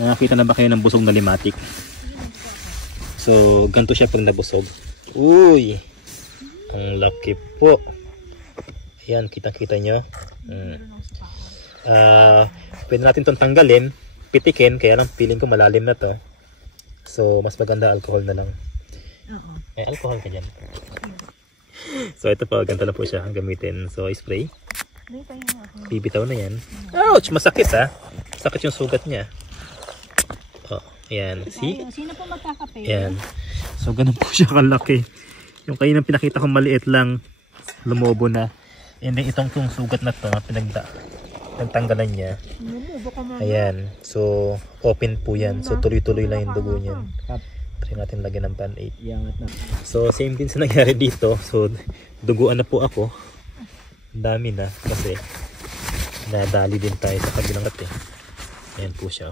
Nakakita na ba kayo ng busog na limatic? So, ganito siya pag nabusog. Uy! Ang laki po. Ayan, kita-kita nyo. Pwede natin itong tanggalin, pitikin, kaya lang feeling ko malalim na to. So, mas maganda alcohol na lang. May alcohol ka dyan. So, ito po, ganito na po siya gamitin. So, spray. Bibitaw na yan. Ouch! Masakit ha. Sakit yung sugat niya. Oh, ayan. See? Sino po magkakape? Ayan. So, ganun po siya kalaki. Yung kayo nang pinakita kong maliit lang, lumobo na. And then, itong sugat na to, pinagtanggalan niya. Ayan. So, open po yan. So, tuloy-tuloy lang yung dugo niyan. Try natin lagyan ng band-aid. So, same din sa nangyari dito. So, duguan na po ako. Dami na kasi nadali din tayo sa kabilang kate. Ayan po siya.